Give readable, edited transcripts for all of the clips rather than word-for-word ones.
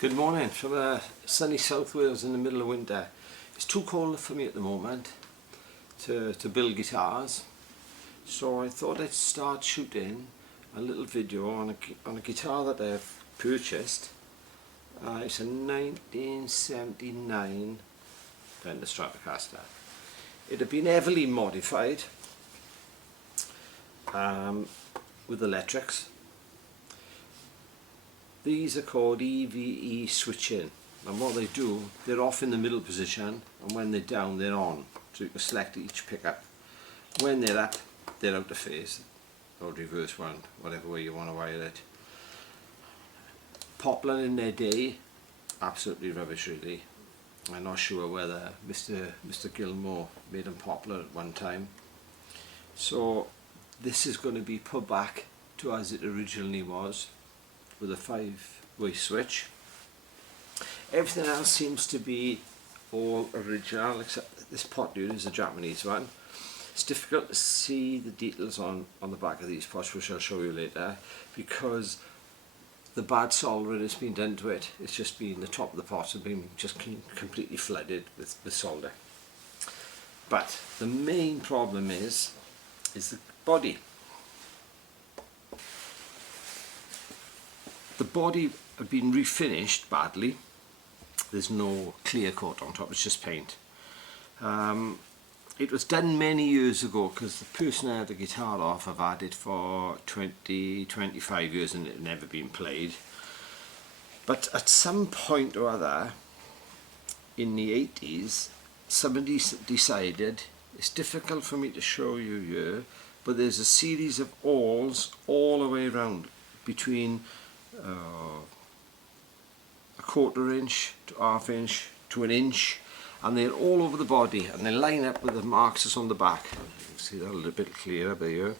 Good morning from sunny South Wales in the middle of winter. It's too cold for me at the moment to build guitars, so I thought I'd start shooting a little video on a guitar that I've purchased. It's a 1979 Fender Stratocaster. It had been heavily modified with electrics. These are called EVE switching, and what they do, they're off in the middle position, and when they're down they're on, so you can select each pickup. When they're up, they're out of phase, or reverse one, whatever way you want to wire it. Poplar in their day, absolutely rubbish really. I'm not sure whether Mr. Gilmore made them poplar at one time. So this is going to be put back to as it originally was, with a 5-way switch. Everything else seems to be all original except this pot here is a Japanese one. It's difficult to see the details on the back of these pots, which I'll show you later, because the bad soldering has been done to it. It's just been, the top of the pots have been just completely flooded with solder. But the main problem is the body. The body had been refinished badly. There's no clear coat on top, it's just paint. It was done many years ago, because the person I had the guitar off, I've had it for 20-25 years and it had never been played. But at some point or other in the 80s, somebody decided, it's difficult for me to show you here, but there's a series of awls all the way around between a 1/4 inch to 1/2 inch to 1 inch, and they're all over the body, and they line up with the marks that's on the back. You can see that a little bit clearer there.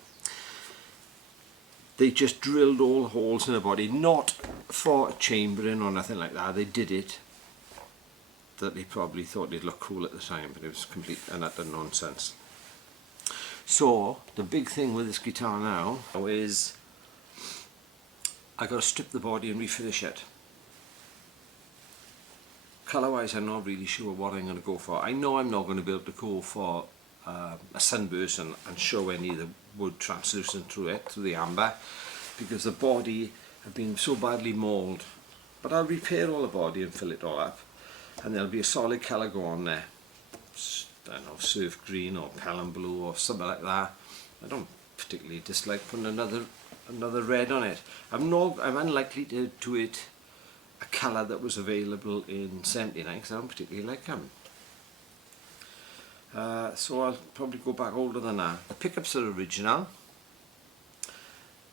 They just drilled all the holes in the body, not for chambering or nothing like that. They did it that they probably thought they'd look cool at the time, but it was complete and utter nonsense. So the big thing with this guitar now is I got to strip the body and refinish it. Colour wise, I'm not really sure what I'm going to go for. I know I'm not going to be able to go for a sunburst and show any of the wood translucent through it, through the amber, because the body had been so badly mauled. But I'll repair all the body and fill it all up, and there'll be a solid colour go on there. I don't know, surf green or pelham blue or something like that. I don't particularly dislike putting another red on it. I'm unlikely to do it a colour that was available in 79, because I don't particularly like them. So I'll probably go back older than that. The pickups are original.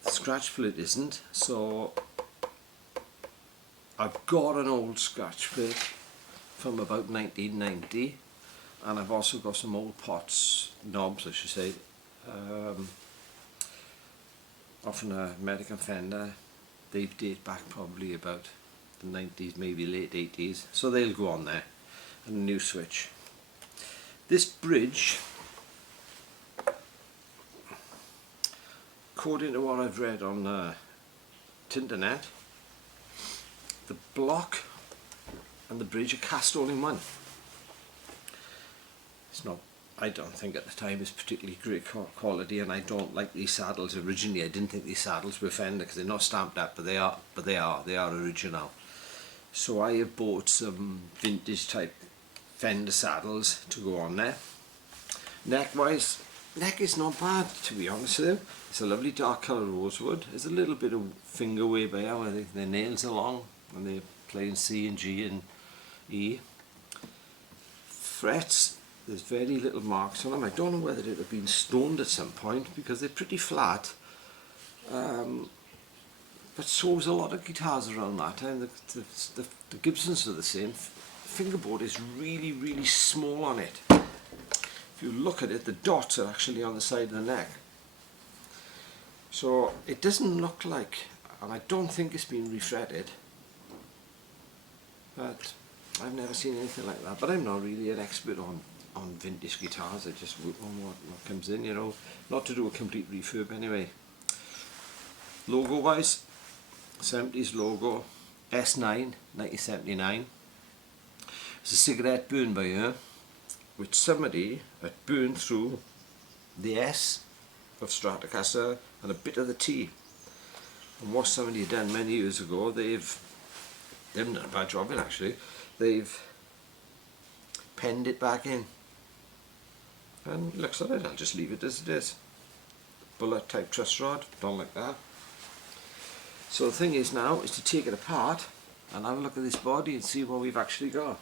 The scratch plate isn't, so I've got an old scratch plate from about 1990, and I've also got some old pots, knobs I should say, off an American Fender. They date back probably about the 90s, maybe late 80s, so they'll go on there, and a new switch. This bridge, according to what I've read on the internet, the block and the bridge are cast all in one. It's not, I don't think at the time it's particularly great quality, and I don't like these saddles. Originally I didn't think these saddles were Fender because they're not stamped up, but they are original. So I have bought some vintage type Fender saddles to go on there. Neck wise, neck is not bad, to be honest with you. It's a lovely dark colour rosewood. There's a little bit of finger wear by how their nails are long, and they're playing C and G and E. Frets, there's very little marks on them. I don't know whether it had been stoned at some point, because they're pretty flat. But so is a lot of guitars around that time. The Gibsons are the same. Fingerboard is really, really small on it. If you look at it, the dots are actually on the side of the neck. So it doesn't look like, and I don't think it's been refretted, but I've never seen anything like that. But I'm not really an expert on vintage guitars. I just work on what comes in, you know, not to do a complete refurb anyway. Logo wise, 70s logo, S9 1979. It's a cigarette burned by her, which somebody had burned through the S of Stratocaster and a bit of the T. And what somebody had done many years ago, they haven't done a bad job of it actually, they've penned it back in. And looks at it, I'll just leave it as it is. Bullet type truss rod, don't like that. So the thing is now is to take it apart and have a look at this body and see what we've actually got.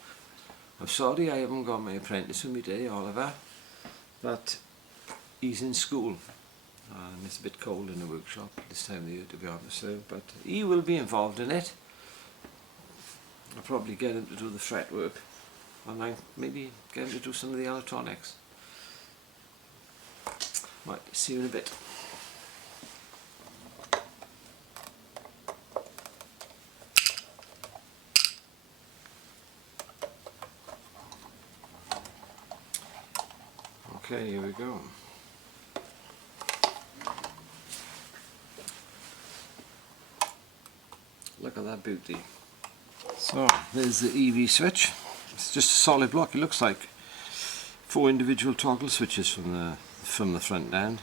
I'm sorry I haven't got my apprentice with me today, Oliver, but he's in school and it's a bit cold in the workshop this time of the year, to be honest, but he will be involved in it. I'll probably get him to do the fret work and I maybe get him to do some of the electronics. Right, see you in a bit. Okay, here we go. Look at that beauty. So there's the EV switch. It's just a solid block. It looks like 4 individual toggle switches from the front end.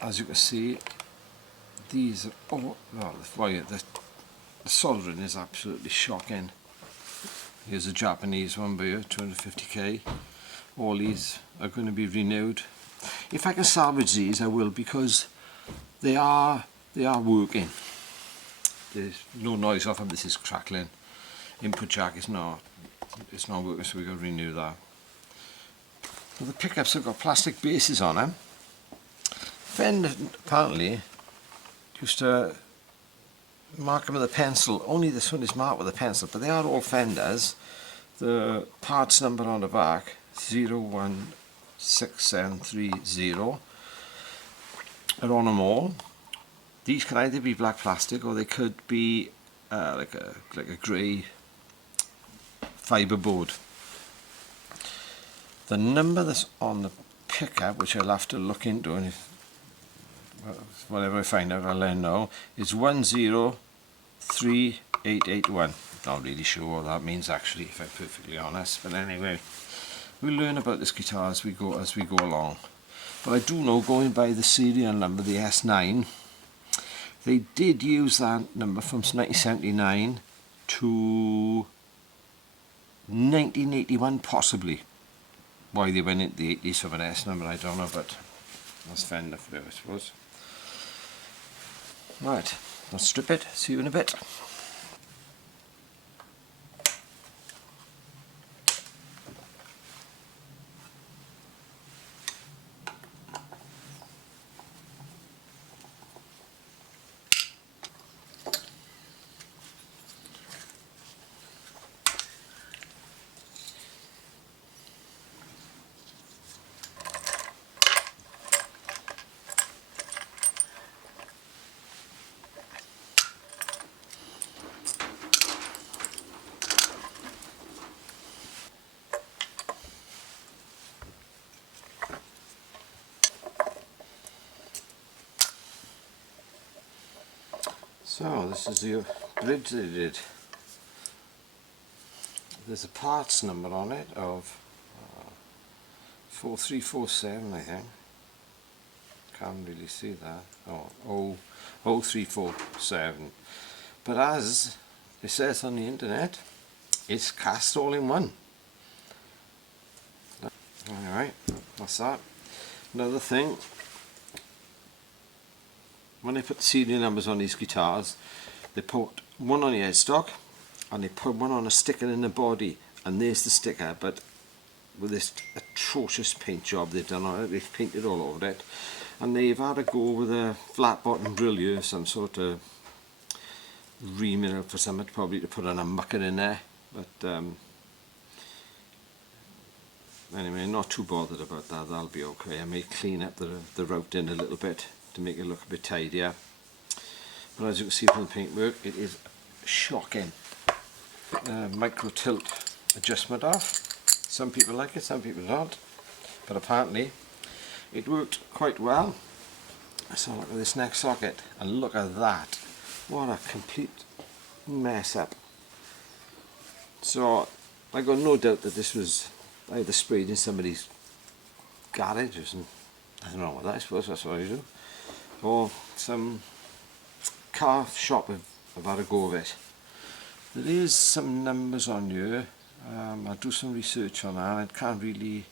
As you can see, these are all, the soldering is absolutely shocking. Here's a Japanese one by here, 250k. All these are going to be renewed. If I can salvage these, I will, because they are working. There's no noise off them. This is crackling. Input jack is not working, so we've got to renew that. Well, the pickups have got plastic bases on them. Fender apparently used to mark them with a pencil. Only this one is marked with a pencil, but they are all Fenders. The parts number on the back, 016730, are on them all. These can either be black plastic or they could be like a grey fibre board. The number that's on the pickup, which I'll have to look into, and if whatever I find out I'll let you know, is 103881. Not really sure what that means actually, if I'm perfectly honest, but anyway, we'll learn about this guitar as we go along. But I do know, going by the serial number, the S9, they did use that number from 1979 to 1981 possibly. Why they went into the 80s from an S number, I don't know, but that's Fender for it, I suppose. Right, I'll strip it, see you in a bit. So this is the bridge they did. There's a parts number on it of 4347, I think. Can't really see that. Oh, 0347. But as it says on the internet, it's cast all in one. Alright, that's that. Another thing, when they put the serial numbers on these guitars, they put one on the headstock and they put one on a sticker in the body, and there's the sticker, but with this atrocious paint job they've done on it, they've painted all over it, and they've had to go with a flat bottom drill here, some sort of remill for something, probably to put an humbucker in there, but anyway, not too bothered about that, that'll be okay. I may clean up the routing a little bit to make it look a bit tidier, but as you can see from the paintwork, it is shocking. Micro tilt adjustment off. Some people like it, some people don't, but apparently it worked quite well. So look at this neck socket, and look at that. What a complete mess up. So I got no doubt that this was either sprayed in somebody's garage or something. Nothing wrong with that, I suppose that's what I do. Or some car shop have had a go of it. There is some numbers on here. I'll do some research on that. I can't really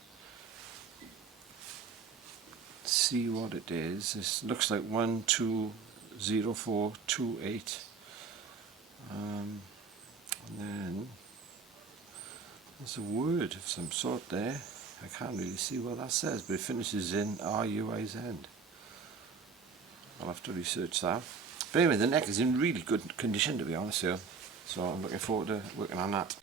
see what it is. This looks like 120428. And then there's a word of some sort there. I can't really see what that says, but it finishes in RUIZ. I'll have to research that. But anyway, the neck is in really good condition, to be honest here. So I'm looking forward to working on that.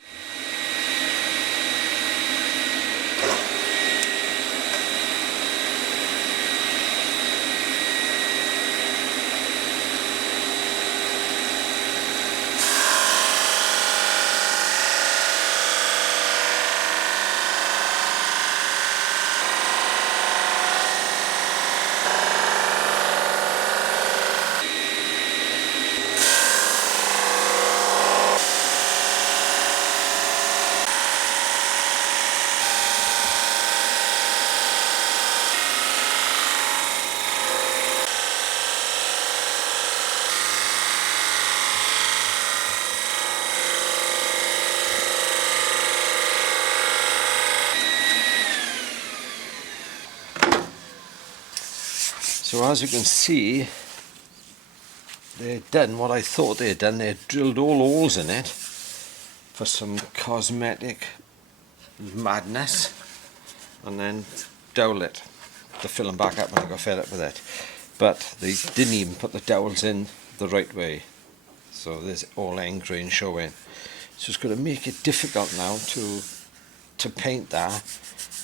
So as you can see, they've done what I thought they'd done. They drilled all holes in it for some cosmetic madness, and then dowel it to fill them back up when I got fed up with it. But they didn't even put the dowels in the right way, so there's all end grain showing. So it's going to make it difficult now to paint that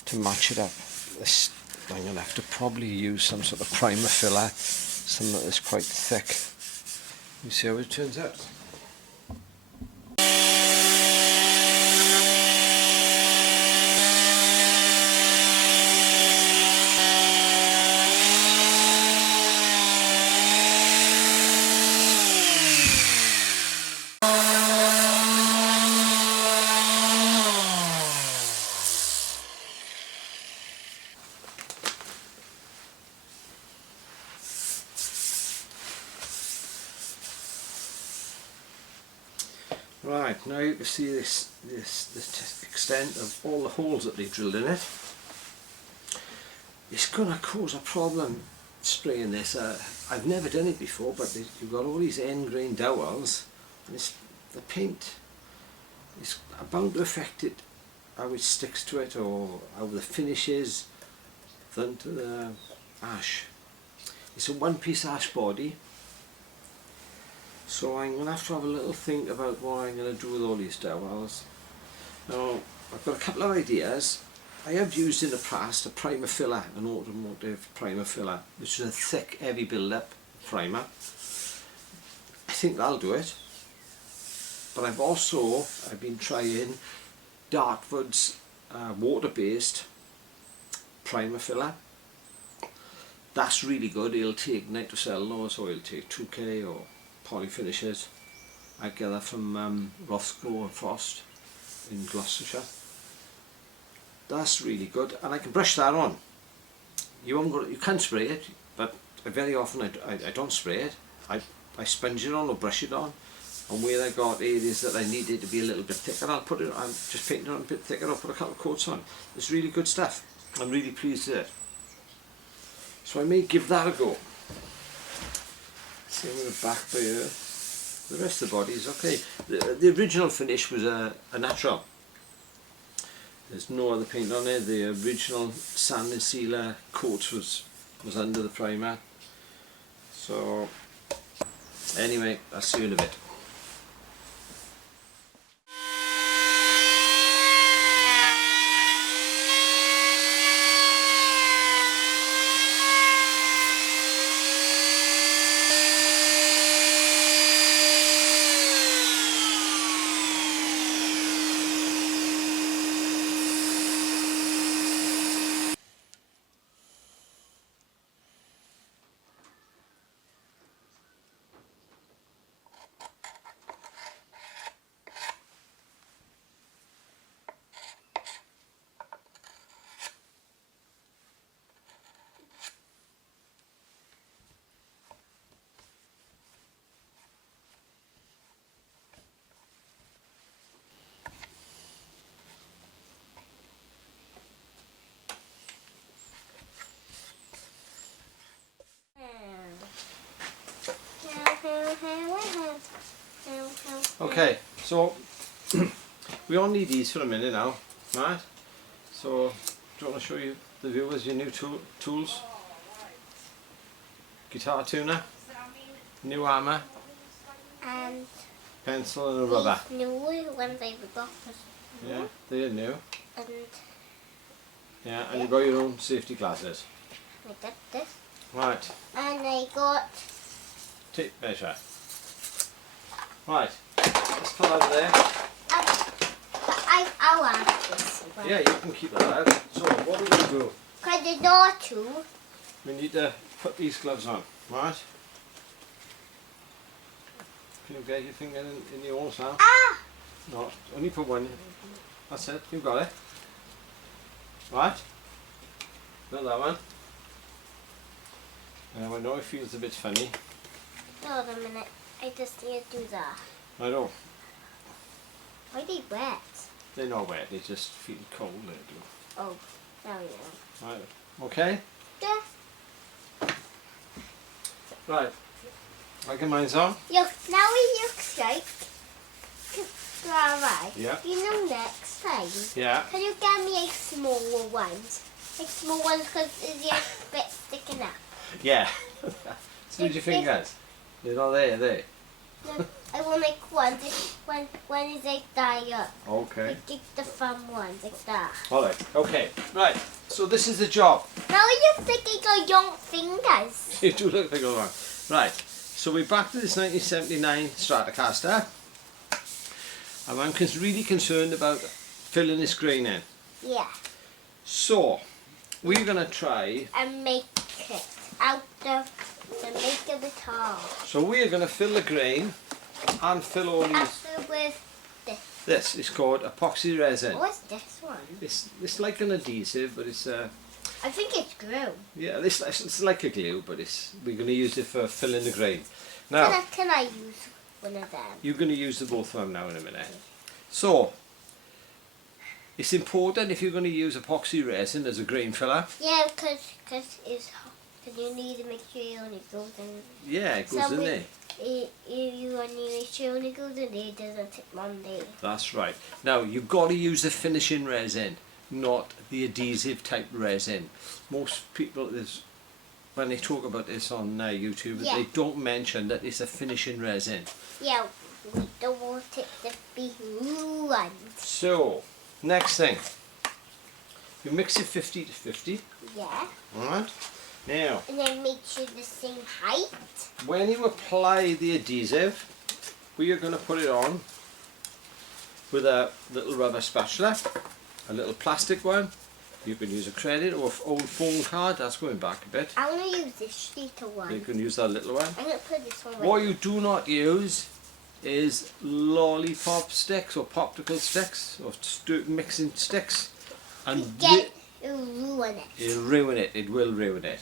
to match it up. I'm going to have to probably use some sort of primer filler, something that is quite thick. You see how it turns out. Right, now you can see this extent of all the holes that they drilled in it. It's going to cause a problem spraying this. I've never done it before, but you've got all these end grain dowels, and the paint is bound to affect it, how it sticks to it, or how the finish is done to the ash. It's a one-piece ash body. So I'm going to have a little think about what I'm going to do with all these dowels. Now, I've got a couple of ideas. I have used in the past a primer filler, an automotive primer filler, which is a thick, heavy build-up primer. I think that'll do it. But I've been trying Dartford's water-based primer filler. That's really good. It'll take nitrocellulose, or it'll take 2K, or polyfinishes. I get that from Rothsco and Frost in Gloucestershire. That's really good, and I can brush that on. You can spray it, but very often I don't spray it. I sponge it on or brush it on, and where I got areas that I need it to be a little bit thicker, I'll just paint it on a bit thicker, I'll put a couple of coats on. It's really good stuff. I'm really pleased with it. So I may give that a go. Same with the back by here. The rest of the body is okay. The original finish was a natural. There's no other paint on it. The original sand and sealer coat was under the primer. So anyway, I'll see you in a bit. Okay, so we only need these for a minute now, right? So, do you want to show you the viewers your new tools? Guitar tuner, new hammer, and pencil and a rubber. these new ones I got. Yeah, they're new. And Yeah, and you've got your own safety glasses. I got this. Right, And I got tape measure. Right, let's pull out of there. I want this one. Yeah, you can keep that out. So, what we're going to do, Because the door too. we need to put these gloves on, right? Can you get your finger in the holes now? Ah! No, only put one. That's it, you've got it. Right? Not that one. I know it feels a bit funny. Hold a minute. I just need to do that. I know. Why are they wet? They're not wet, they just feel cold. They do. Oh, there we go. Right. Okay? Yeah. Right. I get mine's on. Look, now it looks like. Alright. Yeah. You know next time. Yeah. Can you get me like smaller ones? Like small ones because there's a bit sticking up. Yeah. Smooth your fingers. They're not there, are they? No, I want like one is like that. Okay. Like the thumb ones like that. Alright, okay. Right. So this is the job. Now it looks like you got young fingers. You do look like a one. Right. So we're back to this 1979 Stratocaster. And I'm really concerned about filling this grain in. Yeah. So, we're going to try. And make it out of the make of the tar. So we're going to fill the grain and fill all these. After with this. This is called epoxy resin. What's this one? It's like an adhesive, but it's I think it's glue. yeah, it's like a glue, but we're going to use it for filling the grain. Now, Can I use one of them? you're going to use the both of them now in a minute. So, it's important if you're going to use epoxy resin as a grain filler. Yeah, because it's hot. Because you need to make sure it only goes in. Yeah, it goes in there. You only make sure it only goes in there, it doesn't take one day. That's right. Now, you've got to use the finishing resin, not the adhesive type resin. Most people, when they talk about this on YouTube, Yeah. they don't mention that it's a finishing resin. Yeah, we don't want it to be ruined. So, next thing, you mix it 50 to 50. Yeah. Alright? Now, And then make sure the same height. when you apply the adhesive, we are going to put it on with a little rubber spatula, a little plastic one. You can use a credit or old phone card, that's going back a bit. I'm going to use this sheeter one. You can use that little one. I'm going to put this one What you do not use is lollipop sticks or popsicle sticks or mixing sticks. And It'll ruin it. it'll ruin it, it will ruin it.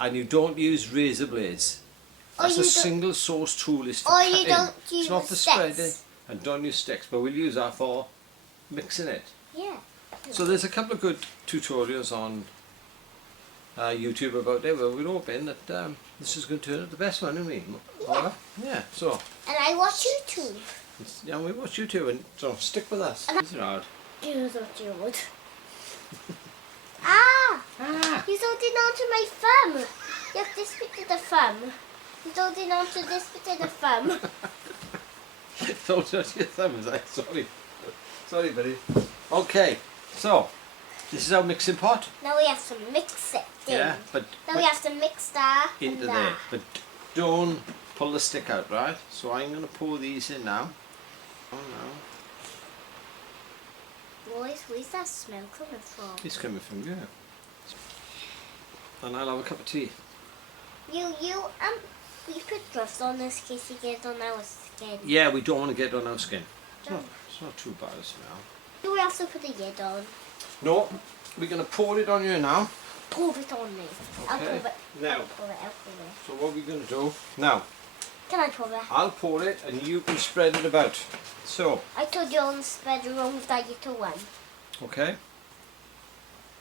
And you don't use razor blades. Or That's you a don't- single source tool, it's for Or cutting. you don't use it's not for sticks. spreading. And don't use sticks, but we'll use that for mixing it. Yeah. So there's a couple of good tutorials on YouTube about it, but we're hoping that this is going to turn out the best one, isn't we? Yeah. Yeah, so, And I watch YouTube. yeah, we watch you too, and so stick with us. And These are hard. You thought you would. Ah! Ah! He's holding on to my thumb. Look, this bit of the thumb. He's holding on to this bit of the thumb. Don't touch your thumbs, sorry. Sorry, buddy. Okay, so, this is our mixing pot. Now we have to mix it in. Yeah, but Now we have to mix that into and there. that. But don't pull the stick out, right? So I'm going to pour these in now. Oh no. Boys, where's that smell coming from? It's coming from you. And I'll have a cup of tea. We put gloves on this in case you get on our skin. Yeah, we don't want to get on our skin. No. It's not too bad a smell. Do we have to put a lid on? No, we're going to pour it on you now. Pour it on me. I'll pour Okay, it. now. I'll pour it. I'll pour it. So what we're going to do, now, Can I pour it? I'll pour it and you can spread it about. So, I told you on spread around with that little one. okay,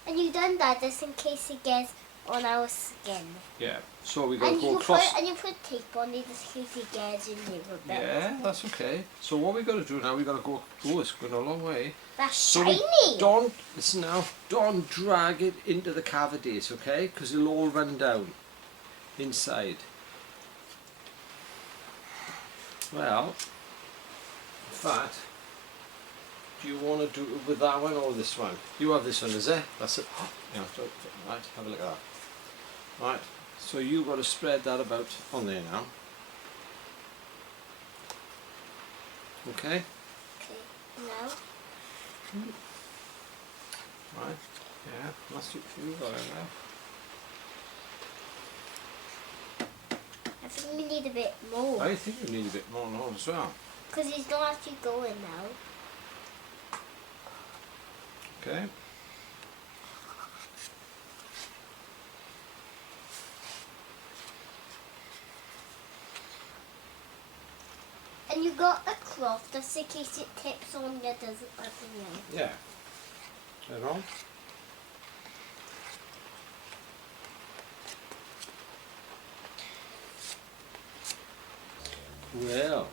And you done that just in case it gets on our skin. Yeah. So we got to And go you across. and you put tape on it just in case it gets in there a bit. Yeah, that's okay. So what we got to do now? We got to go. Oh, it's going a long way. That's So shiny. don't listen now. Don't drag it into the cavities, okay? Because it'll all run down inside. Well, in fact, do you want to do it with that one or this one? You have this one, is it? That's it. Yeah, right. Have a look at that. Right. So you got to spread that about on there now. Okay. Okay, now. Right. Yeah. That's what you got in there. I think we need a bit more. I think you need a bit more now as well. Because he's not actually going now. Okay. And you got a cloth just in case it tips on you, doesn't let you know. Yeah. Right on. Well.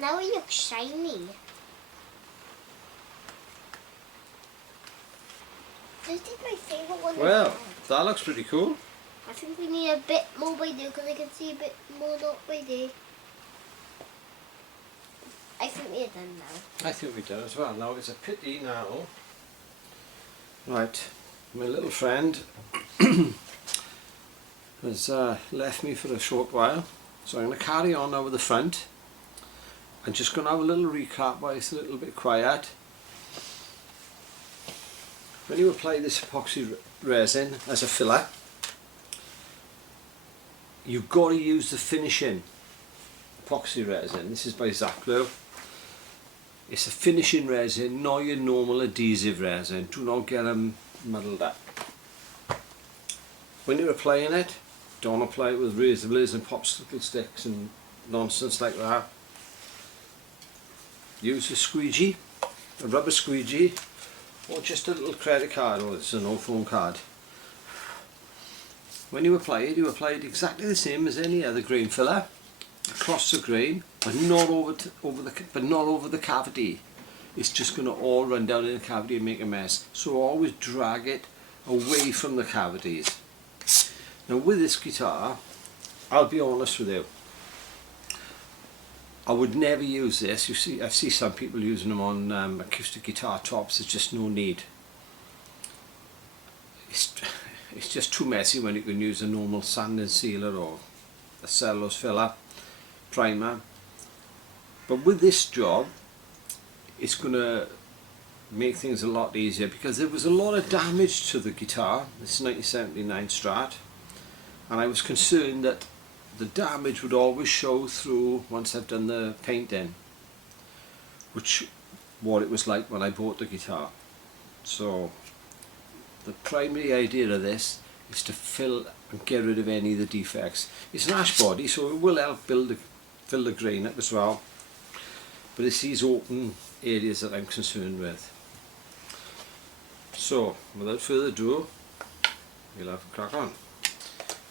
Now it looks shiny. This is my favourite one. Well, that looks pretty cool. I think we need a bit more by there because I can see a bit more not by there. I think we're done now. I think we've done as well. Now it's a pity now. Right, my little friend has left me for a short while, so I'm going to carry on now with the front. I'm just going to have a little recap while it's a little bit quiet. When you apply this epoxy resin as a filler, you've got to use the finishing epoxy resin. This is by Zaclo. It's a finishing resin, not your normal adhesive resin. Do not get them muddled up. When you're applying it, don't apply it with razor blades and popsicle sticks and nonsense like that. Use a squeegee, a rubber squeegee, or just a little credit card, or it's an old phone card. When you apply it exactly the same as any other grain filler, across the grain, but not over the cavity. It's just going to all run down in the cavity and make a mess. So always drag it away from the cavities. Now with this guitar, I'll be honest with you, I would never use this. You see, I see some people using them on acoustic guitar tops. There's just no need. It's just too messy when you can use a normal sand and sealer or a cellulose filler primer. But with this job, it's going to make things a lot easier because there was a lot of damage to the guitar. This 1979 Strat, and I was concerned that the damage would always show through once I've done the painting, which what it was like when I bought the guitar. So the primary idea of this is to fill and get rid of any of the defects. It's an ash body, so it will help fill the grain up as well, but it's these open areas that I'm concerned with. So without further ado, we'll have a crack on.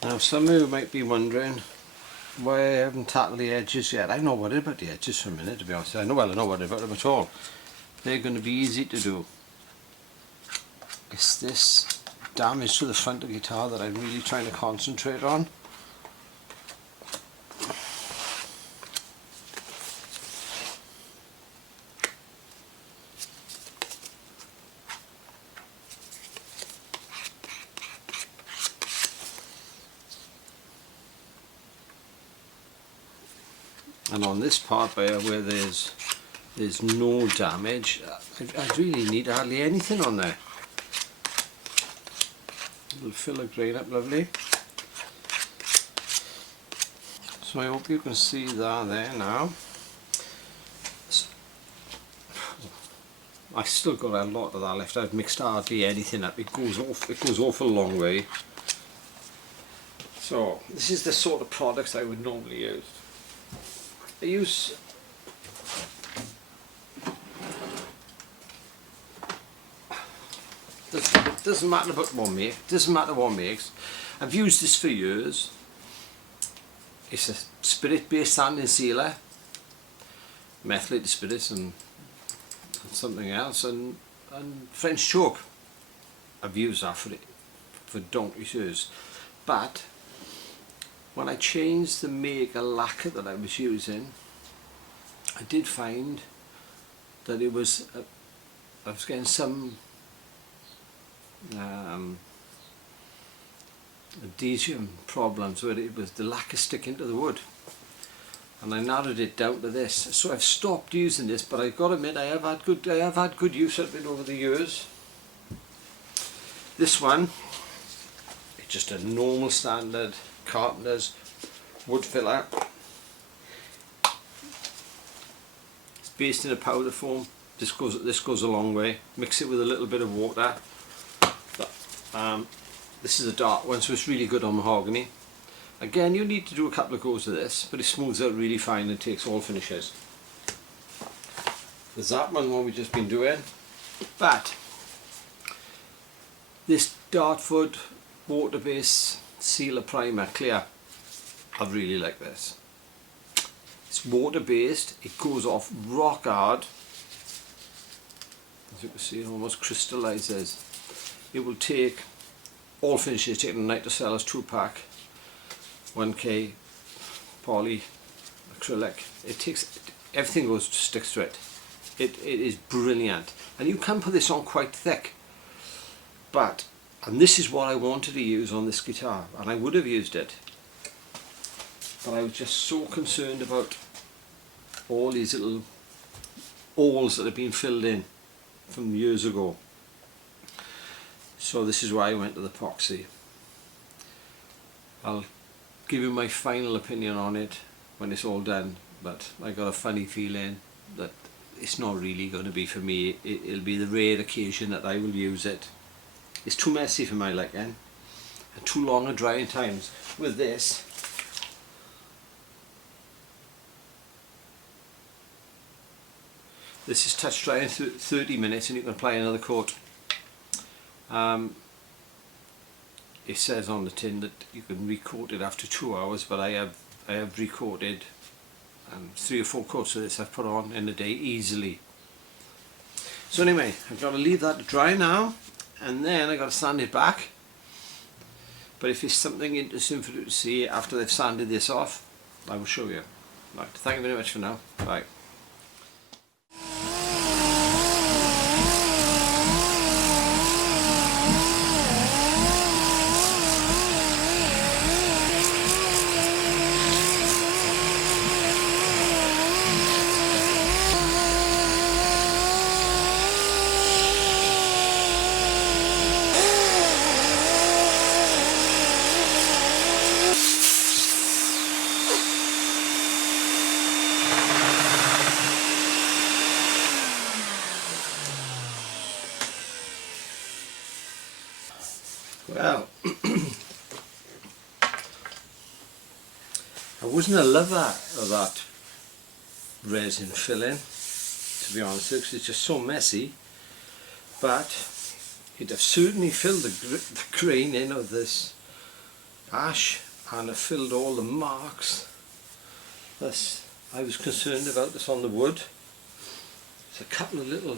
Now some of you might be wondering why I haven't tackled the edges yet. I'm not worried about the edges for a minute, to be honest. I'm not worried about them at all. They're going to be easy to do. It's this damage to the front of the guitar that I'm really trying to concentrate on. And on this part where there's no damage, I really need hardly anything on there. It'll fill the grain up lovely. So I hope you can see that there now. I still got a lot of that left. I've mixed hardly anything up. It goes off a long way. So this is the sort of products I would normally use. I use doesn't matter about what make, doesn't matter what makes. I've used this for years. It's a spirit based sanding sealer, methylated spirits and something else, and French chalk. I've used that for donkey's years. But when I changed the make of lacquer that I was using, I did find that I was getting some adhesion problems where it was the lacquer sticking to the wood, and I narrowed it down to this. So I've stopped using this, but I've got to admit I have had good use of it over the years. This one, it's just a normal standard carpenter's wood filler. It's based in a powder form. This goes a long way. Mix it with a little bit of water. This is a dark one, so it's really good on mahogany. Again, you need to do a couple of goes of this, but it smooths out really fine and takes all finishes. There's that one, what we've just been doing. But this Dartford water-based sealer primer clear, I really like this. It's water-based, it goes off rock hard. As you can see, it almost crystallises. It will take all finishes, taking a night to sell as 2-pack, 1K poly acrylic. It takes, everything sticks to it. It is brilliant, and you can put this on quite thick. And this is what I wanted to use on this guitar, and I would have used it, but I was just so concerned about all these little holes that have been filled in from years ago. So this is why I went to the epoxy. I'll give you my final opinion on it when it's all done, but I got a funny feeling that it's not really going to be for me. It'll be the rare occasion that I will use it. It's too messy for my liking, and too long a drying times. With this, this is touch dry in 30 minutes and you can apply another coat. It says on the tin that you can recoat it after 2 hours, but I have recoated 3 or 4 coats of this I've put on in a day easily. So anyway, I've got to leave that to dry now, and then I've got to sand it back. But if it's something interesting for you to see after they've sanded this off, I will show you. Right, thank you very much for now. Bye. Well, I wasn't a lover of that resin filling, to be honest, because it's just so messy, but it have certainly filled the grain in of this ash, and it filled all the marks that I was concerned about this on the wood. There's a couple of little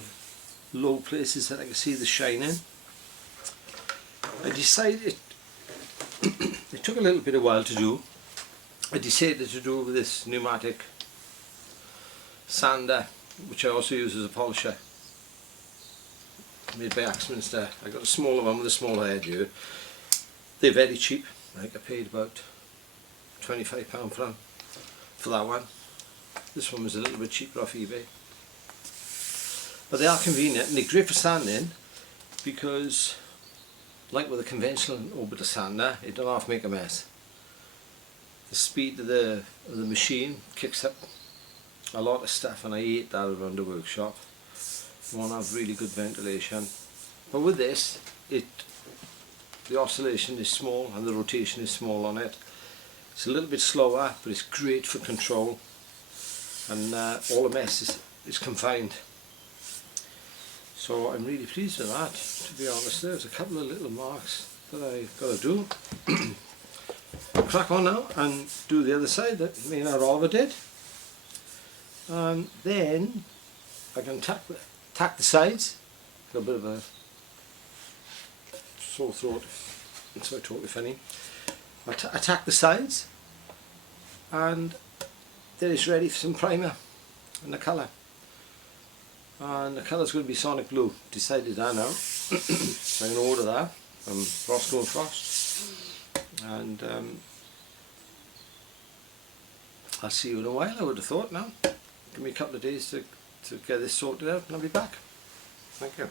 low places that I can see the shine in. I decided, it took a little bit of while to do. I decided to do with this pneumatic sander, which I also use as a polisher, made by Axminster. I got a smaller one with a smaller head here. They're very cheap. I think I paid about £25 for that one. This one was a little bit cheaper off eBay. But they are convenient and they're great for sanding, because like with a conventional orbital sander, it don't have to make a mess. The speed of the machine kicks up a lot of stuff, and I hate that around the workshop. You want to have really good ventilation. But with this, the oscillation is small and the rotation is small on it. It's a little bit slower, but it's great for control, and all the mess is confined. So I'm really pleased with that, to be honest. There's a couple of little marks that I got to do. I'll crack on now and do the other side that me and Oliver did. And then I can tack the sides. Got a bit of a sore throat, so I totally funny. I tack the sides, and then it's ready for some primer and the colour. And the colour's going to be Sonic Blue. Decided that now. So I'm going to order that from Roscoe and Frost. And I'll see you in a while, I would have thought now. Give me a couple of days to get this sorted out and I'll be back. Thank you.